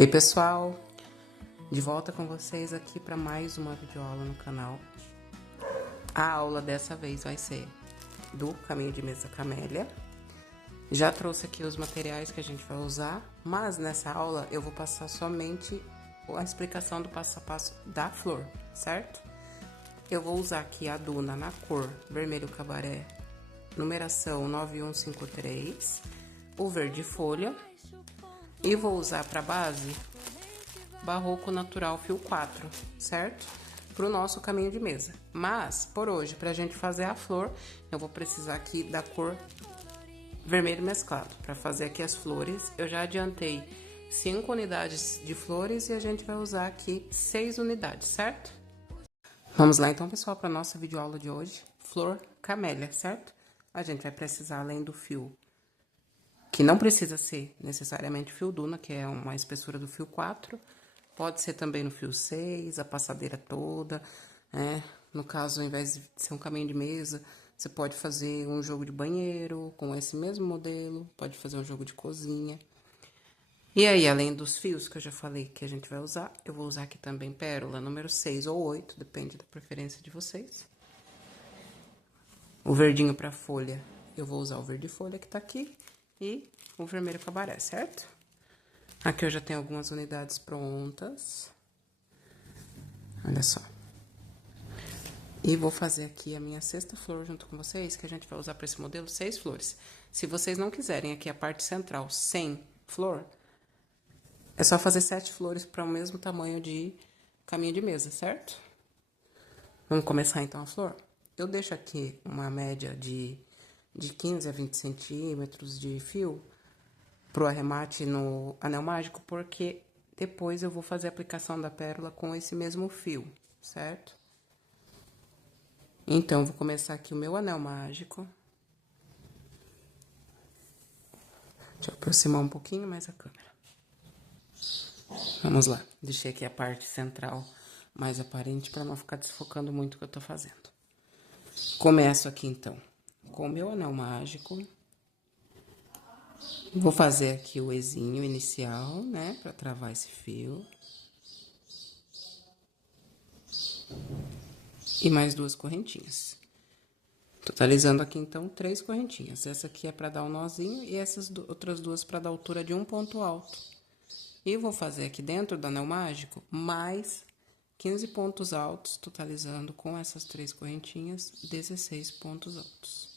Oi pessoal, de volta com vocês aqui para mais uma videoaula no canal. A aula dessa vez vai ser do caminho de mesa camélia. Já trouxe aqui os materiais que a gente vai usar, mas nessa aula eu vou passar somente a explicação do passo a passo da flor, certo? Eu vou usar aqui a Duna na cor vermelho cabaré, numeração 9153, o verde folha, e vou usar para base Barroco Natural Fio 4, certo? Para o nosso caminho de mesa. Mas, por hoje, para a gente fazer a flor, eu vou precisar aqui da cor vermelho mesclado. Para fazer aqui as flores, eu já adiantei 5 unidades de flores e a gente vai usar aqui 6 unidades, certo? Vamos lá então, pessoal, para nossa videoaula de hoje. Flor camélia, certo? A gente vai precisar, além do fio, que não precisa ser necessariamente fio Duna, que é uma espessura do fio 4, pode ser também no fio 6, a passadeira toda, né? No caso, ao invés de ser um caminho de mesa, você pode fazer um jogo de banheiro com esse mesmo modelo, pode fazer um jogo de cozinha. E aí, além dos fios que eu já falei que a gente vai usar, eu vou usar aqui também pérola número 6 ou 8, depende da preferência de vocês. O verdinho para folha, eu vou usar o verde folha que tá aqui e o vermelho cabaré, certo? Aqui eu já tenho algumas unidades prontas. Olha só. E vou fazer aqui a minha sexta flor junto com vocês, que a gente vai usar para esse modelo 6 flores. Se vocês não quiserem aqui a parte central sem flor, é só fazer 7 flores para o mesmo tamanho de caminho de mesa, certo? Vamos começar então a flor? Eu deixo aqui uma média de 15 a 20 centímetros de fio pro arremate no anel mágico, porque depois eu vou fazer a aplicação da pérola com esse mesmo fio, certo? Então, vou começar aqui o meu anel mágico. Deixa eu aproximar um pouquinho mais a câmera. Vamos lá. Deixei aqui a parte central mais aparente para não ficar desfocando muito o que eu tô fazendo. Começo aqui, então, com o meu anel mágico. Vou fazer aqui o ezinho inicial, né, para travar esse fio. E mais 2 correntinhas. Totalizando aqui, então, 3 correntinhas. Essa aqui é para dar um nozinho e essas outras duas para dar altura de um ponto alto. E vou fazer aqui dentro do anel mágico mais 15 pontos altos, totalizando com essas 3 correntinhas, 16 pontos altos.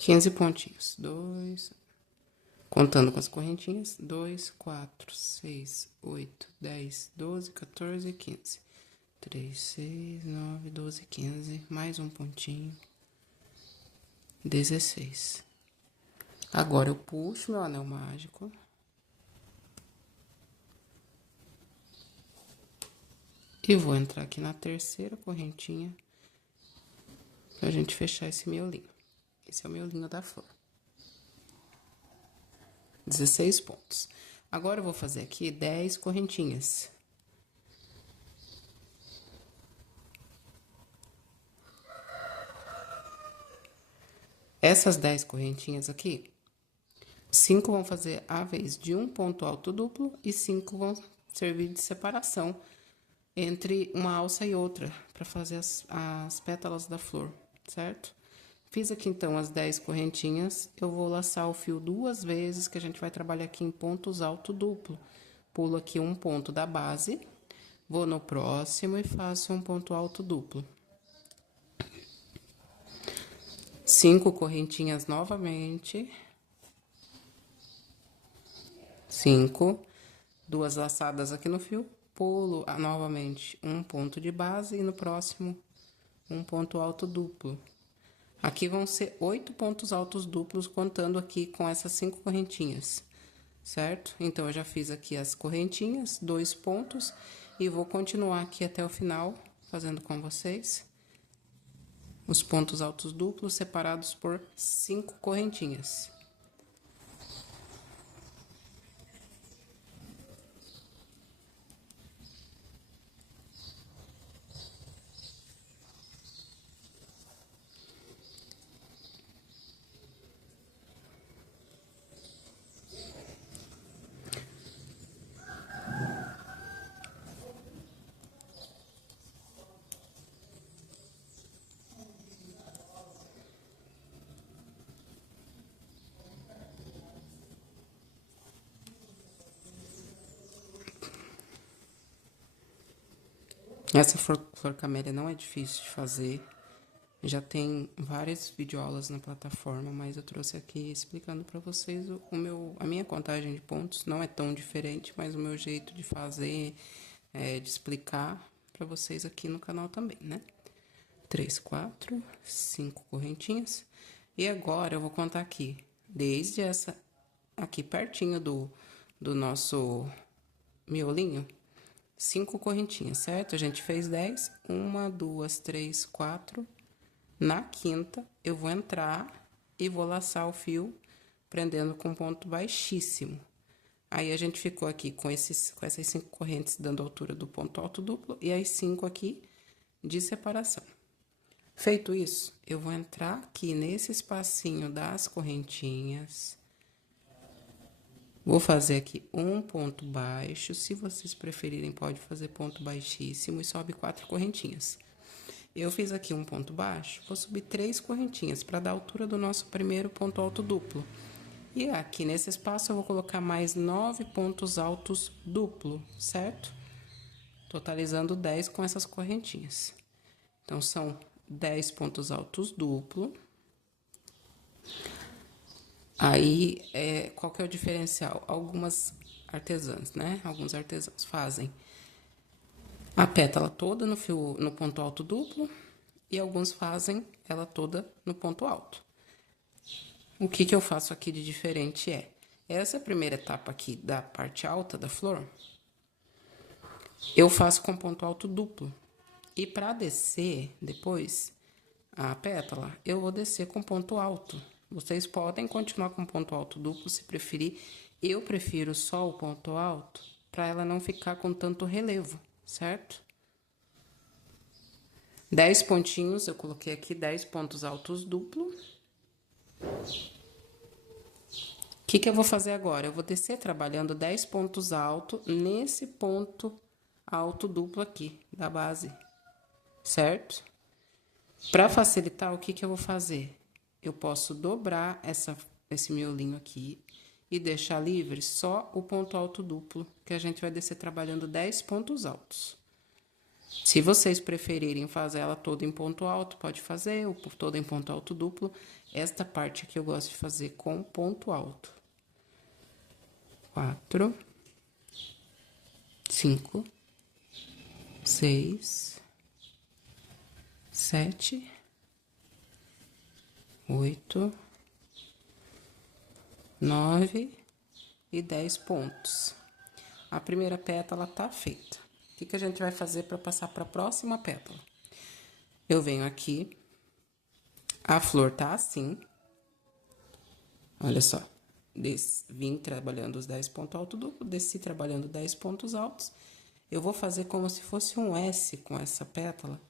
Quinze pontinhos. 2, contando com as correntinhas, 2, 4, 6, 8, 10, 12, 14 e 15. 3, 6, 9, 12, 15, mais um pontinho, 16. Agora, eu puxo meu anel mágico. E vou entrar aqui na terceira correntinha, pra gente fechar esse miolinho. Esse é o miolinho da flor. 16 pontos. Agora, eu vou fazer aqui 10 correntinhas. Essas 10 correntinhas aqui, 5 vão fazer a vez de um ponto alto duplo e 5 vão servir de separação entre uma alça e outra, para fazer as pétalas da flor, certo? Fiz aqui, então, as 10 correntinhas, eu vou laçar o fio 2 vezes, que a gente vai trabalhar aqui em pontos alto duplo. Pulo aqui um ponto da base, vou no próximo e faço um ponto alto duplo. 5 correntinhas novamente. 5, 2 laçadas aqui no fio, pulo novamente um ponto de base e no próximo um ponto alto duplo. Aqui vão ser 8 pontos altos duplos, contando aqui com essas 5 correntinhas, certo? Então, eu já fiz aqui as correntinhas, 2 pontos, e vou continuar aqui até o final, fazendo com vocês os pontos altos duplos separados por 5 correntinhas. Essa flor camélia não é difícil de fazer. Já tem várias videoaulas na plataforma, mas eu trouxe aqui explicando para vocês a minha contagem de pontos. Não é tão diferente, mas o meu jeito de fazer, de explicar para vocês aqui no canal também, né? 3, 4, 5 correntinhas. E agora eu vou contar aqui, desde essa aqui pertinho do nosso miolinho, 5 correntinhas, certo? A gente fez 10, 1, 2, 3, 4. Na quinta, eu vou entrar e vou laçar o fio, prendendo com ponto baixíssimo. Aí, a gente ficou aqui com essas 5 correntes, dando altura do ponto alto duplo, e as 5 aqui de separação. Feito isso, eu vou entrar aqui nesse espacinho das correntinhas. Vou fazer aqui um ponto baixo, se vocês preferirem, pode fazer ponto baixíssimo e sobe 4 correntinhas. Eu fiz aqui um ponto baixo, vou subir 3 correntinhas para dar a altura do nosso primeiro ponto alto duplo. E aqui nesse espaço eu vou colocar mais 9 pontos altos duplo, certo? Totalizando 10 com essas correntinhas. Então, são 10 pontos altos duplo. Aí, qual que é o diferencial? Algumas artesãs, né? Alguns artesãos fazem a pétala toda no ponto alto duplo e alguns fazem ela toda no ponto alto. O que eu faço aqui de diferente essa primeira etapa aqui da parte alta da flor, eu faço com ponto alto duplo. E para descer depois a pétala, eu vou descer com ponto alto. Vocês podem continuar com ponto alto duplo se preferir. Eu prefiro só o ponto alto para ela não ficar com tanto relevo, certo? 10 pontinhos, eu coloquei aqui 10 pontos altos duplo. O que eu vou fazer agora? Eu vou descer trabalhando 10 pontos altos nesse ponto alto duplo aqui da base, certo? Para facilitar, o que eu vou fazer? Eu posso dobrar esse miolinho aqui e deixar livre só o ponto alto duplo, que a gente vai descer trabalhando 10 pontos altos. Se vocês preferirem fazer ela toda em ponto alto, pode fazer, ou toda em ponto alto duplo. Esta parte aqui eu gosto de fazer com ponto alto. 4, 5, 6, 7, 8, 9 e 10 pontos. A primeira pétala tá feita. O que a gente vai fazer para passar para a próxima pétala? Eu venho aqui, a flor tá assim. Olha só, vim trabalhando os 10 pontos altos duplo, desci trabalhando 10 pontos altos. Eu vou fazer como se fosse um S com essa pétala,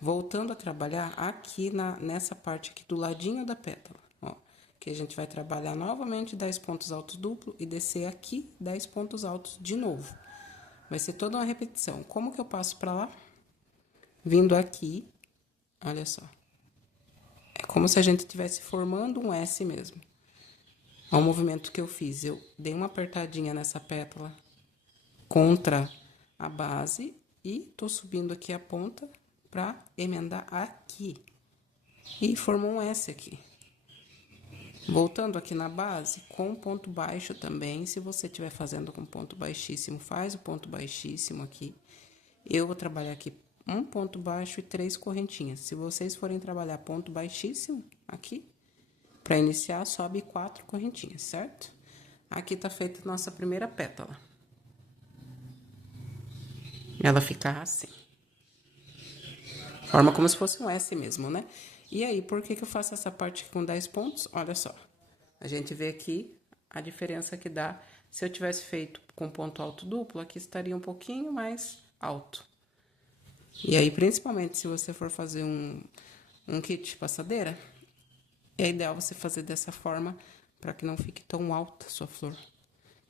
voltando a trabalhar aqui nessa parte aqui do ladinho da pétala, ó. Que a gente vai trabalhar novamente 10 pontos altos duplo e descer aqui 10 pontos altos de novo. Vai ser toda uma repetição. Como que eu passo pra lá? Vindo aqui, olha só. É como se a gente estivesse formando um S mesmo. Olha o movimento que eu fiz. Eu dei uma apertadinha nessa pétala contra a base e tô subindo aqui a ponta pra emendar aqui. e formou um S aqui. Voltando aqui na base, com ponto baixo também, se você estiver fazendo com ponto baixíssimo, faz o ponto baixíssimo aqui. Eu vou trabalhar aqui um ponto baixo e 3 correntinhas. Se vocês forem trabalhar ponto baixíssimo aqui, para iniciar, sobe 4 correntinhas, certo? Aqui tá feita a nossa primeira pétala. Ela fica assim. Forma como se fosse um S mesmo, né? E aí, por que eu faço essa parte aqui com 10 pontos? Olha só. A gente vê aqui a diferença que dá. Se eu tivesse feito com ponto alto duplo, aqui estaria um pouquinho mais alto. E aí, principalmente, se você for fazer um kit de passadeira, é ideal você fazer dessa forma para que não fique tão alta a sua flor.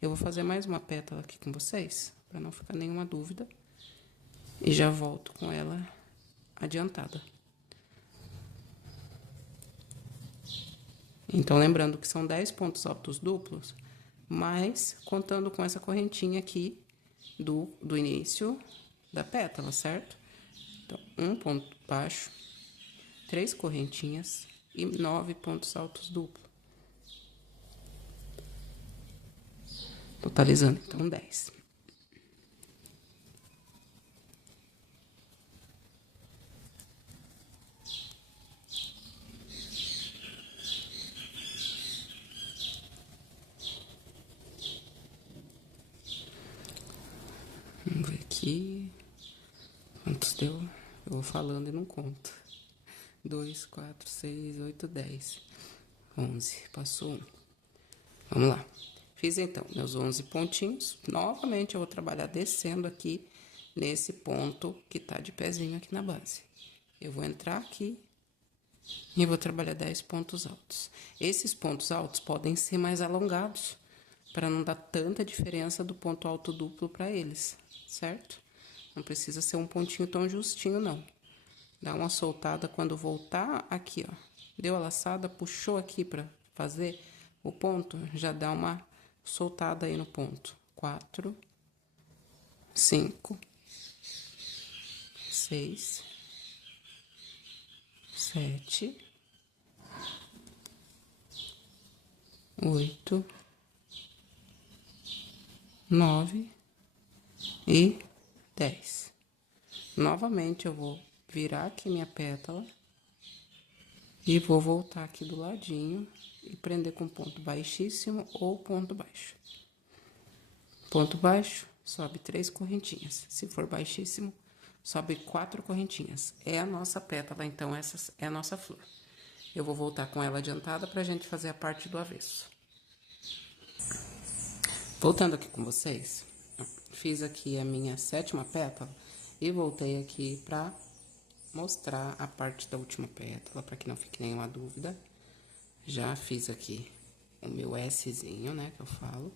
Eu vou fazer mais uma pétala aqui com vocês, para não ficar nenhuma dúvida. E já volto com ela adiantada. Então, lembrando que são 10 pontos altos duplos, mas contando com essa correntinha aqui do início da pétala, certo? Então, um ponto baixo, 3 correntinhas e 9 pontos altos duplos. Totalizando, então, 10. Vamos ver aqui. Quantos deu? Eu vou falando e não conto. 2, 4, 6, 8, 10. 11. Passou 1. Vamos lá. Fiz, então, meus 11 pontinhos. Novamente, eu vou trabalhar descendo aqui nesse ponto que tá de pezinho aqui na base. Eu vou entrar aqui e vou trabalhar 10 pontos altos. Esses pontos altos podem ser mais alongados, para não dar tanta diferença do ponto alto duplo para eles, certo? Não precisa ser um pontinho tão justinho, não. Dá uma soltada quando voltar aqui, ó. Deu a laçada, puxou aqui para fazer o ponto, já dá uma soltada aí no ponto. 4, 5, 6, 7, 8, 9 e 10. Novamente, eu vou virar aqui minha pétala e vou voltar aqui do ladinho e prender com ponto baixíssimo ou ponto baixo. Ponto baixo, sobe 3 correntinhas. Se for baixíssimo, sobe 4 correntinhas. É a nossa pétala, então, essa é a nossa flor. Eu vou voltar com ela adiantada pra gente fazer a parte do avesso. Voltando aqui com vocês, fiz aqui a minha 7ª pétala e voltei aqui pra mostrar a parte da última pétala, pra que não fique nenhuma dúvida. Já fiz aqui o meu Szinho, né, que eu falo.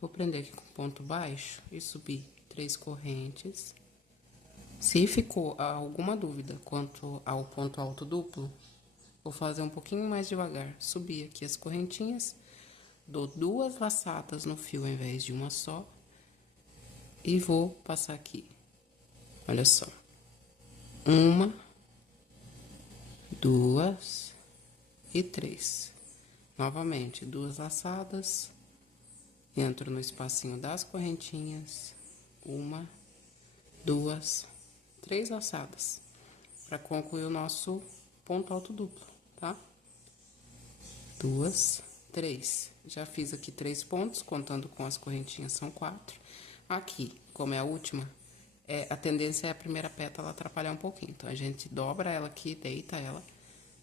Vou prender aqui com ponto baixo e subir 3 correntes. Se ficou alguma dúvida quanto ao ponto alto duplo, vou fazer um pouquinho mais devagar. Subir aqui as correntinhas, dou 2 laçadas no fio ao invés de uma só. E vou passar aqui. Olha só. 1, 2 e 3. Novamente, 2 laçadas. Entro no espacinho das correntinhas. 1, 2, 3 laçadas. Para concluir o nosso ponto alto duplo, tá? 2, 3. Já fiz aqui 3 pontos, contando com as correntinhas são 4. Aqui, como é a última, a tendência é a primeira pétala atrapalhar um pouquinho. Então, a gente dobra ela aqui, deita ela,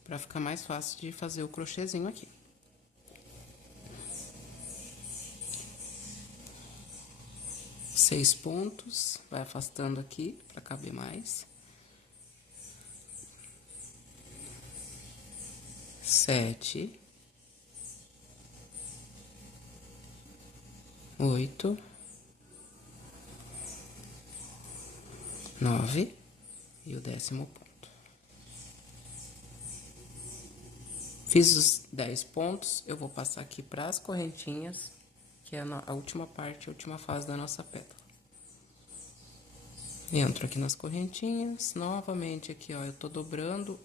pra ficar mais fácil de fazer o crochêzinho aqui. Seis pontos, vai afastando aqui pra caber mais. 7, 8, 9 e o 10º ponto. Fiz os 10 pontos, eu vou passar aqui para as correntinhas, que é a última parte, a última fase da nossa pétala. Entro aqui nas correntinhas, novamente aqui, ó, eu tô dobrando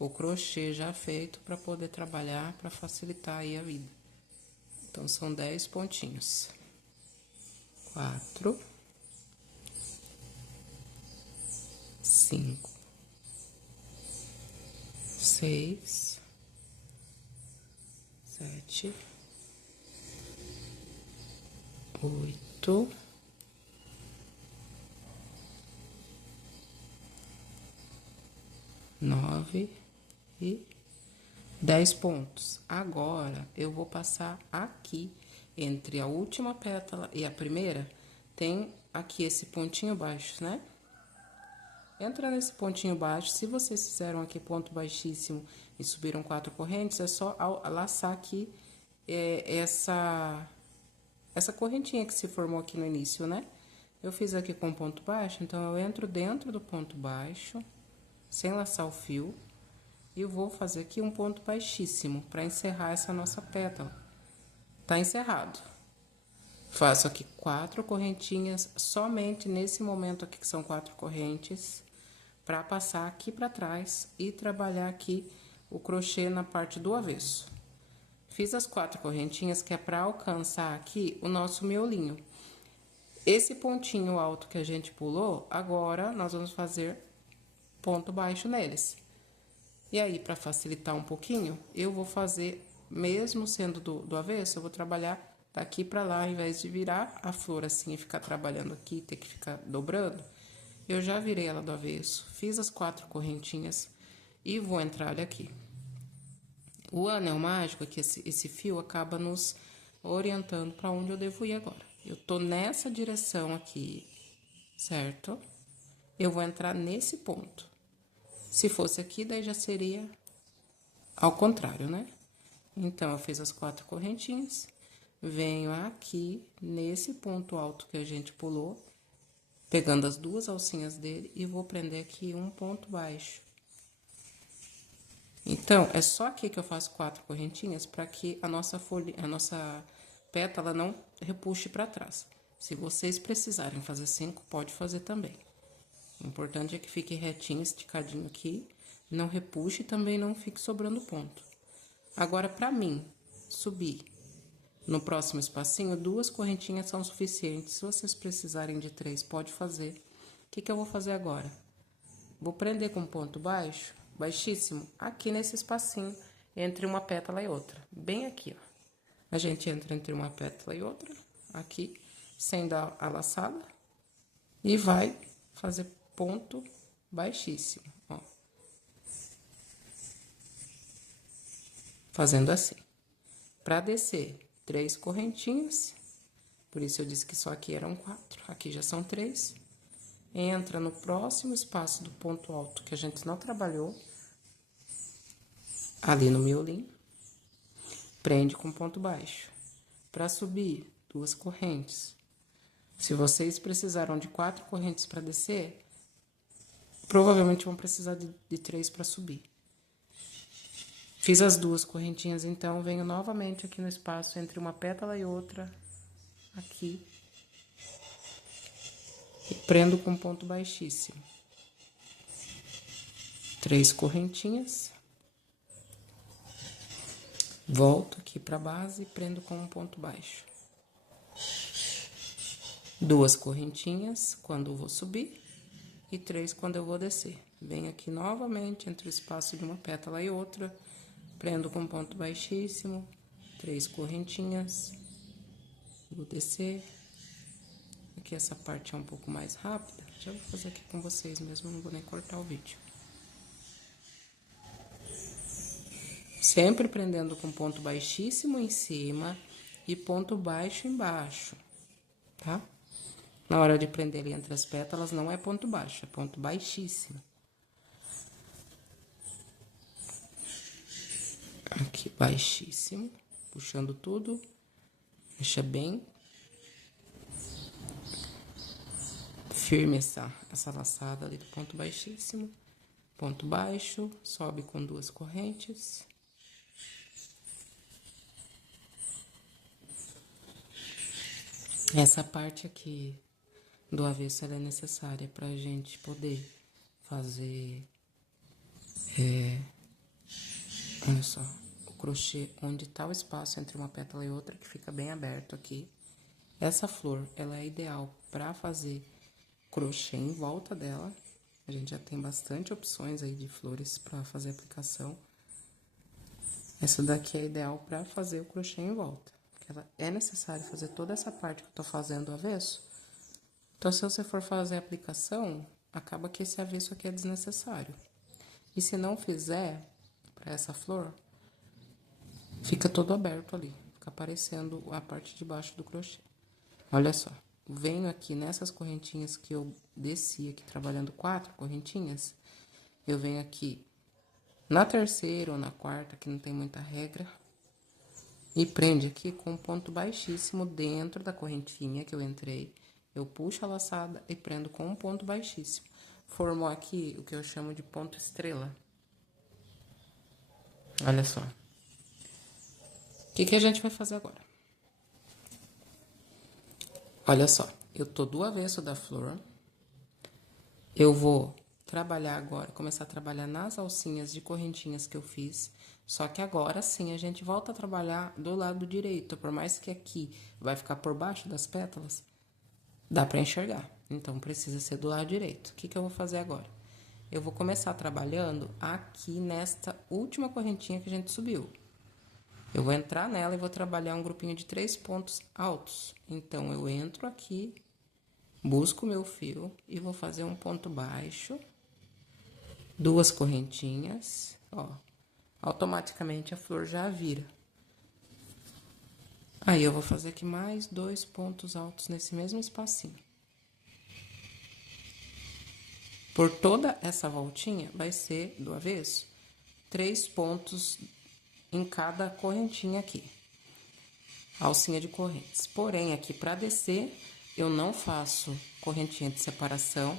o crochê já feito para poder trabalhar, para facilitar aí a vida. Então, são 10 pontinhos. 4, 5, 6, 7, 8, 9 e 10 pontos. Agora, eu vou passar aqui, entre a última pétala e a primeira, tem aqui esse pontinho baixo, né? Entra nesse pontinho baixo, se vocês fizeram aqui ponto baixíssimo e subiram 4 correntes, é só laçar aqui essa correntinha que se formou aqui no início, né? Eu fiz aqui com ponto baixo, então eu entro dentro do ponto baixo, sem laçar o fio, e eu vou fazer aqui um ponto baixíssimo para encerrar essa nossa pétala. Tá encerrado. Faço aqui 4 correntinhas, somente nesse momento aqui que são 4 correntes, para passar aqui para trás e trabalhar aqui o crochê na parte do avesso. Fiz as 4 correntinhas que é para alcançar aqui o nosso miolinho. Esse pontinho alto que a gente pulou, agora nós vamos fazer ponto baixo neles. E aí, para facilitar um pouquinho, eu vou fazer, mesmo sendo do avesso, eu vou trabalhar daqui para lá, ao invés de virar a flor assim e ficar trabalhando aqui, ter que ficar dobrando, eu já virei ela do avesso, fiz as 4 correntinhas e vou entrar aqui. O anel mágico, que esse fio acaba nos orientando para onde eu devo ir agora. Eu tô nessa direção aqui, certo? Eu vou entrar nesse ponto. Se fosse aqui, daí já seria ao contrário, né? Então, eu fiz as 4 correntinhas, venho aqui nesse ponto alto que a gente pulou, pegando as 2 alcinhas dele e vou prender aqui um ponto baixo. Então, é só aqui que eu faço 4 correntinhas para que a nossa pétala não repuxe para trás. Se vocês precisarem fazer 5, pode fazer também. O importante é que fique retinho, esticadinho aqui, não repuxe e também não fique sobrando ponto. Agora, para mim subir no próximo espacinho, 2 correntinhas são suficientes. Se vocês precisarem de 3, pode fazer. O que eu vou fazer agora? Vou prender com ponto baixo, baixíssimo, aqui nesse espacinho, entre uma pétala e outra. Bem aqui, ó. A gente entra entre uma pétala e outra, aqui, sem dar a laçada, e vai fazer ponto baixíssimo, ó. Fazendo assim. Para descer, 3 correntinhas, por isso eu disse que só aqui eram 4, aqui já são 3. Entra no próximo espaço do ponto alto que a gente não trabalhou, ali no miolinho, prende com ponto baixo. Para subir, 2 correntes. Se vocês precisaram de 4 correntes para descer, provavelmente vão precisar de 3 para subir. Fiz as 2 correntinhas, então, venho novamente aqui no espaço entre uma pétala e outra, aqui, e prendo com ponto baixíssimo. 3 correntinhas. Volto aqui para a base e prendo com um ponto baixo. 2 correntinhas quando eu vou subir e 3 quando eu vou descer. Venho aqui novamente entre o espaço de uma pétala e outra, prendo com ponto baixíssimo, 3 correntinhas, vou descer. Aqui essa parte é um pouco mais rápida, já vou fazer aqui com vocês mesmo, não vou nem cortar o vídeo. Sempre prendendo com ponto baixíssimo em cima e ponto baixo embaixo, tá? Na hora de prender ali entre as pétalas, não é ponto baixo, é ponto baixíssimo. Aqui, baixíssimo, puxando tudo, deixa bem firme essa laçada ali do ponto baixíssimo. Ponto baixo, sobe com 2 correntes. Essa parte aqui do avesso ela é necessária pra gente poder fazer Olha só, o crochê onde tá o espaço entre uma pétala e outra, que fica bem aberto aqui. Essa flor, ela é ideal para fazer crochê em volta dela. A gente já tem bastante opções aí de flores para fazer aplicação. Essa daqui é ideal para fazer o crochê em volta. Ela é necessário fazer toda essa parte que eu tô fazendo do avesso. Então, se você for fazer a aplicação, acaba que esse avesso aqui é desnecessário. E se não fizer para essa flor, fica todo aberto ali. Fica aparecendo a parte de baixo do crochê. Olha só, venho aqui nessas correntinhas que eu desci aqui, trabalhando 4 correntinhas. Eu venho aqui na terceira ou na quarta, que não tem muita regra. E prende aqui com um ponto baixíssimo dentro da correntinha que eu entrei. Eu puxo a laçada e prendo com um ponto baixíssimo. Formou aqui o que eu chamo de ponto estrela. Olha só. O que a gente vai fazer agora? Olha só, eu tô do avesso da flor. Eu vou trabalhar agora, começar a trabalhar nas alcinhas de correntinhas que eu fiz. Só que agora sim a gente volta a trabalhar do lado direito. Por mais que aqui vai ficar por baixo das pétalas, dá pra enxergar. Então, precisa ser do lado direito. O que eu vou fazer agora? Eu vou começar trabalhando aqui nesta última correntinha que a gente subiu. Eu vou entrar nela e vou trabalhar um grupinho de 3 pontos altos. Então, eu entro aqui, busco o meu fio e vou fazer um ponto baixo, 2 correntinhas, ó. Automaticamente a flor já vira. Aí, eu vou fazer aqui mais 2 pontos altos nesse mesmo espacinho. Por toda essa voltinha, vai ser do avesso, 3 pontos em cada correntinha aqui. Alcinha de correntes. Porém, aqui para descer, eu não faço correntinha de separação.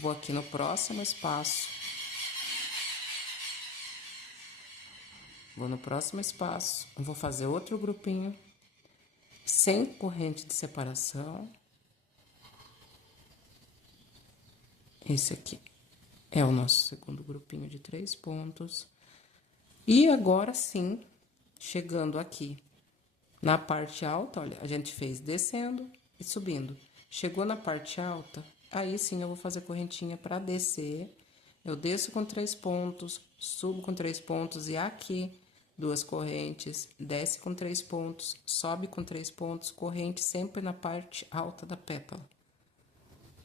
Vou aqui no próximo espaço. Vou no próximo espaço, vou fazer outro grupinho, sem corrente de separação. Esse aqui é o nosso segundo grupinho de 3 pontos. E agora sim, chegando aqui na parte alta, olha, a gente fez descendo e subindo. Chegou na parte alta, aí sim eu vou fazer correntinha para descer. Eu desço com 3 pontos, subo com 3 pontos e aqui 2 correntes, desce com 3 pontos, sobe com 3 pontos, corrente sempre na parte alta da pétala.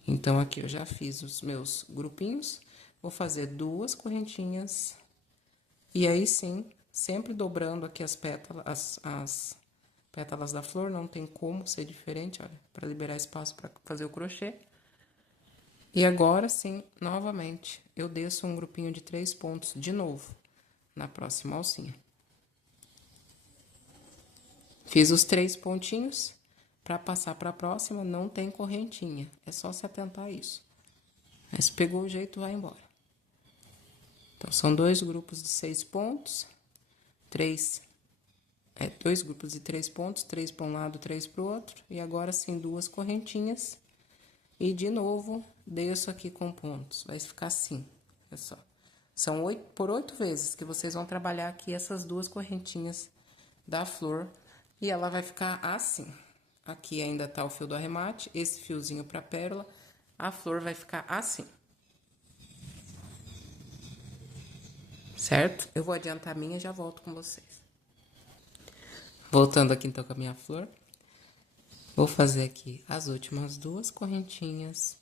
Então, aqui eu já fiz os meus grupinhos, vou fazer 2 correntinhas, e aí sim, sempre dobrando aqui as pétalas, as pétalas da flor, não tem como ser diferente, olha, para liberar espaço para fazer o crochê. E agora sim, novamente, eu desço um grupinho de 3 pontos de novo, na próxima alcinha. Fiz os 3 pontinhos. Para passar para a próxima, não tem correntinha. É só se atentar a isso. Mas pegou o jeito, vai embora. Então, são 2 grupos de 6 pontos. 2 grupos de 3 pontos. 3 para um lado, 3 para o outro. E agora, sim, 2 correntinhas. E, de novo, desço aqui com pontos. Vai ficar assim, olha só. São 8 vezes que vocês vão trabalhar aqui essas 2 correntinhas da flor. E ela vai ficar assim. Aqui ainda tá o fio do arremate, esse fiozinho pra pérola, a flor vai ficar assim. Certo? Eu vou adiantar a minha e já volto com vocês. Voltando aqui então com a minha flor. Vou fazer aqui as últimas 2 correntinhas.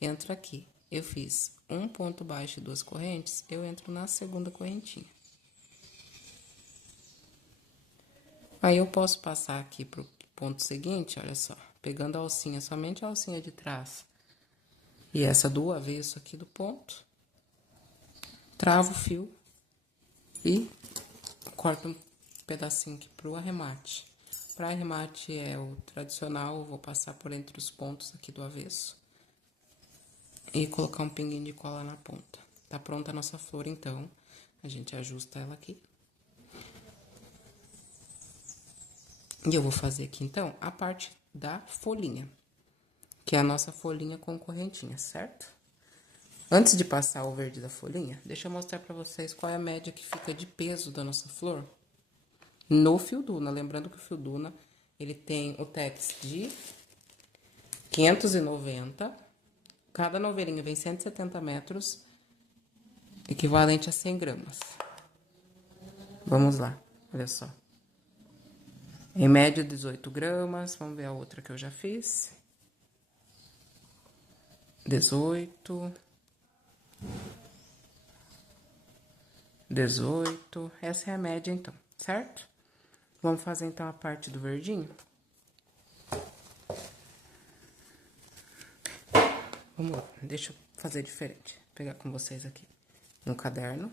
Entro aqui. Eu fiz um ponto baixo e 2 correntes, eu entro na segunda correntinha. Aí, eu posso passar aqui pro ponto seguinte, olha só, pegando a alcinha, somente a alcinha de trás e essa do avesso aqui do ponto, travo o fio e corto um pedacinho aqui pro arremate. Para arremate é o tradicional, eu vou passar por entre os pontos aqui do avesso e colocar um pinguinho de cola na ponta. Tá pronta a nossa flor, então, a gente ajusta ela aqui. E eu vou fazer aqui, então, a parte da folhinha, que é a nossa folhinha com correntinha, certo? Antes de passar o verde da folhinha, deixa eu mostrar pra vocês qual é a média que fica de peso da nossa flor no fio Duna. Lembrando que o fio Duna, ele tem o tex de 590. Cada novelinha vem 170 metros, equivalente a 100 gramas. Vamos lá, olha só. Em média, 18 gramas. Vamos ver a outra que eu já fiz. 18. 18. Essa é a média, então, certo? Vamos fazer, então, a parte do verdinho. Vamos lá, deixa eu fazer diferente. Vou pegar com vocês aqui um caderno.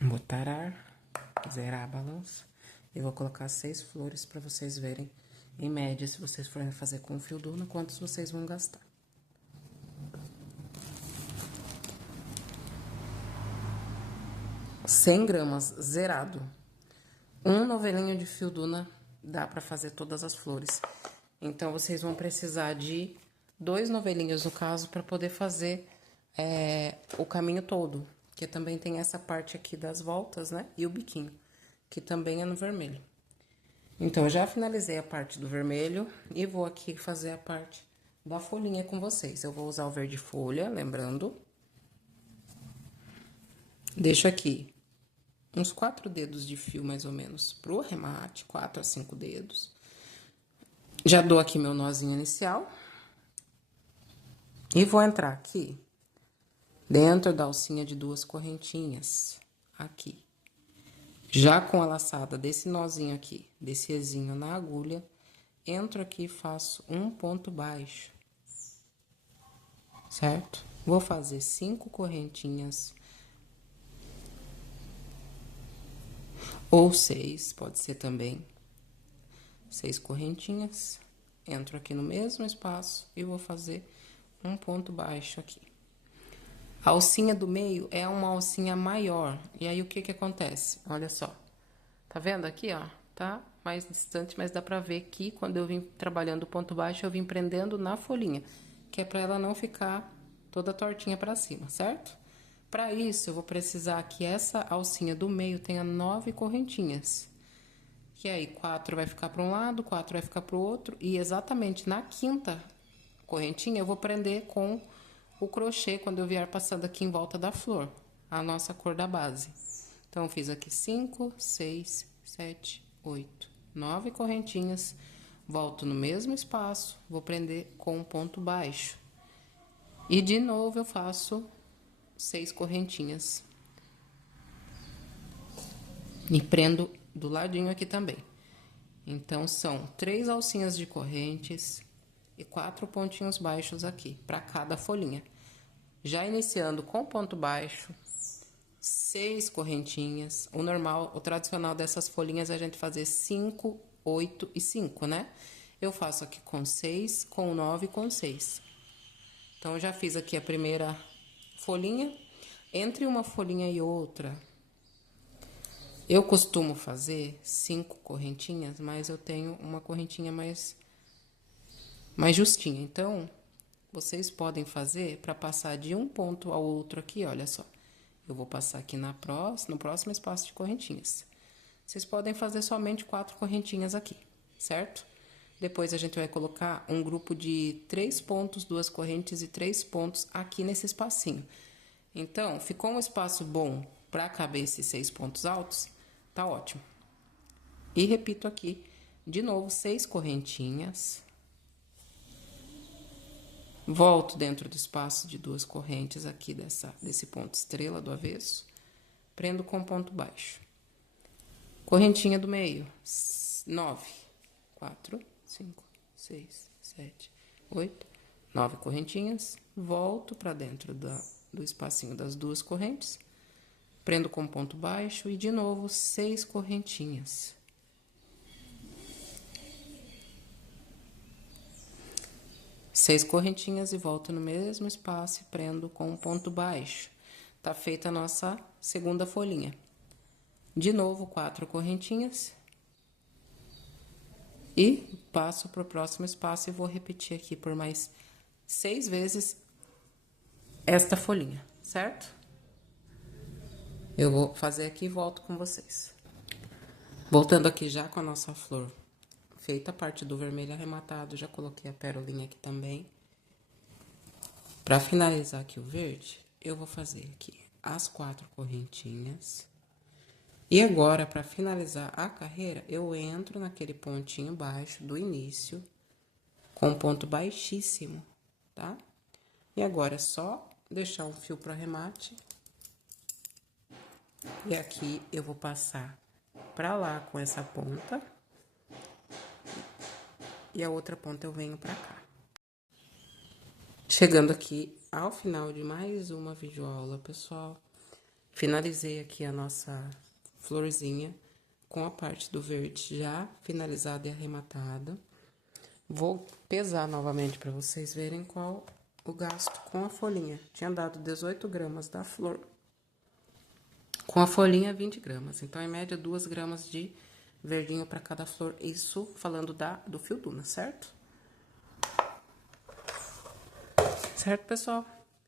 Vou tarar, zerar a balança. E vou colocar 6 flores pra vocês verem, em média, se vocês forem fazer com o fio Duna, quantos vocês vão gastar. R$100 gramas zerado. Um novelinho de fio Duna dá pra fazer todas as flores. Então, vocês vão precisar de 2 novelinhos, no caso, pra poder fazer o caminho todo. Que também tem essa parte aqui das voltas, né? E o biquinho, que também é no vermelho. Então, eu já finalizei a parte do vermelho e vou aqui fazer a parte da folhinha com vocês. Eu vou usar o verde folha, lembrando. Deixo aqui uns 4 dedos de fio, mais ou menos, pro arremate, 4 a 5 dedos. Já dou aqui meu nozinho inicial. E vou entrar aqui dentro da alcinha de 2 correntinhas, aqui. Já com a laçada desse nozinho aqui, desse ezinho na agulha, entro aqui e faço um ponto baixo, certo? Vou fazer 5 correntinhas, ou 6, pode ser também. 6 correntinhas, entro aqui no mesmo espaço e vou fazer um ponto baixo aqui. A alcinha do meio é uma alcinha maior. E aí, o que que acontece? Olha só. Tá vendo aqui, ó? Tá mais distante, mas dá pra ver que quando eu vim trabalhando o ponto baixo, eu vim prendendo na folhinha. Que é pra ela não ficar toda tortinha pra cima, certo? Pra isso, eu vou precisar que essa alcinha do meio tenha 9 correntinhas. Que aí, 4 vai ficar pra um lado, 4 vai ficar pro outro. E exatamente na 5ª correntinha, eu vou prender com o crochê quando eu vier passando aqui em volta da flor, a nossa cor da base. Então, eu fiz aqui 5, 6, 7, 8, 9 correntinhas, volto no mesmo espaço, vou prender com um ponto baixo. E de novo eu faço 6 correntinhas. E prendo do ladinho aqui também. Então, são 3 alcinhas de correntes e 4 pontinhos baixos aqui, para cada folhinha. Já iniciando com ponto baixo, 6 correntinhas. O normal, o tradicional dessas folhinhas é a gente fazer 5, 8 e 5, né? Eu faço aqui com 6, com 9 e com 6. Então, eu já fiz aqui a primeira folhinha. Entre uma folhinha e outra, eu costumo fazer 5 correntinhas, mas eu tenho uma correntinha mais justinha. Então, vocês podem fazer para passar de um ponto ao outro aqui, olha só. Eu vou passar aqui no próximo espaço de correntinhas. Vocês podem fazer somente 4 correntinhas aqui, certo? Depois, a gente vai colocar um grupo de 3 pontos, 2 correntes e 3 pontos aqui nesse espacinho. Então, ficou um espaço bom para caber esses 6 pontos altos, tá ótimo. E repito aqui, de novo, 6 correntinhas. Volto dentro do espaço de 2 correntes aqui desse ponto estrela do avesso. Prendo com ponto baixo. Correntinha do meio, 9, 4, 5, 6, 7, 8, 9 correntinhas. Volto para dentro do espacinho das 2 correntes. Prendo com ponto baixo e de novo 6 correntinhas. Seis correntinhas e volto no mesmo espaço e prendo com um ponto baixo. Tá feita a nossa segunda folhinha. De novo, 4 correntinhas. E passo pro próximo espaço e vou repetir aqui por mais 6 vezes esta folhinha, certo? Eu vou fazer aqui e volto com vocês. Voltando aqui já com a nossa flor feita a parte do vermelho arrematado, já coloquei a perolinha aqui também. Pra finalizar aqui o verde, eu vou fazer aqui as 4 correntinhas. E agora, pra finalizar a carreira, eu entro naquele pontinho baixo do início, com um ponto baixíssimo, tá? E agora é só deixar um fio pro arremate. E aqui eu vou passar pra lá com essa ponta. E a outra ponta eu venho pra cá. Chegando aqui ao final de mais uma videoaula, pessoal. Finalizei aqui a nossa florzinha com a parte do verde já finalizada e arrematada. Vou pesar novamente para vocês verem qual o gasto com a folhinha. Tinha dado 18 gramas da flor. Com a folhinha, 20 gramas. Então, em média, 2 gramas de verdinho para cada flor. Isso falando do fio Duna, certo? Certo, pessoal?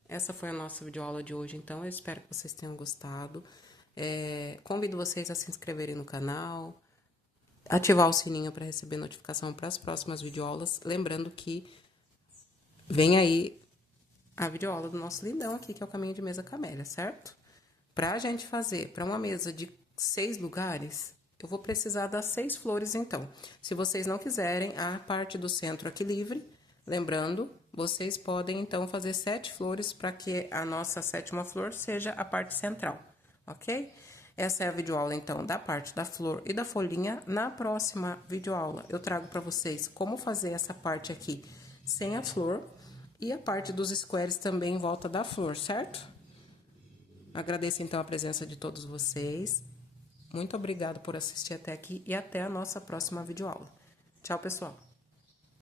Essa foi a nossa videoaula de hoje, então. Eu espero que vocês tenham gostado. Convido vocês a se inscreverem no canal, ativar o sininho para receber notificação para as próximas videoaulas. Lembrando que vem aí a videoaula do nosso lindão aqui, que é o caminho de mesa camélia, certo? Pra gente fazer para uma mesa de 6 lugares, eu vou precisar das 6 flores, então. Se vocês não quiserem a parte do centro aqui livre, lembrando, vocês podem, então, fazer 7 flores para que a nossa 7ª flor seja a parte central, ok? Essa é a videoaula, então, da parte da flor e da folhinha. Na próxima videoaula, eu trago para vocês como fazer essa parte aqui sem a flor e a parte dos squares também em volta da flor, certo? Agradeço, então, a presença de todos vocês. Muito obrigada por assistir até aqui e até a nossa próxima videoaula. Tchau, pessoal!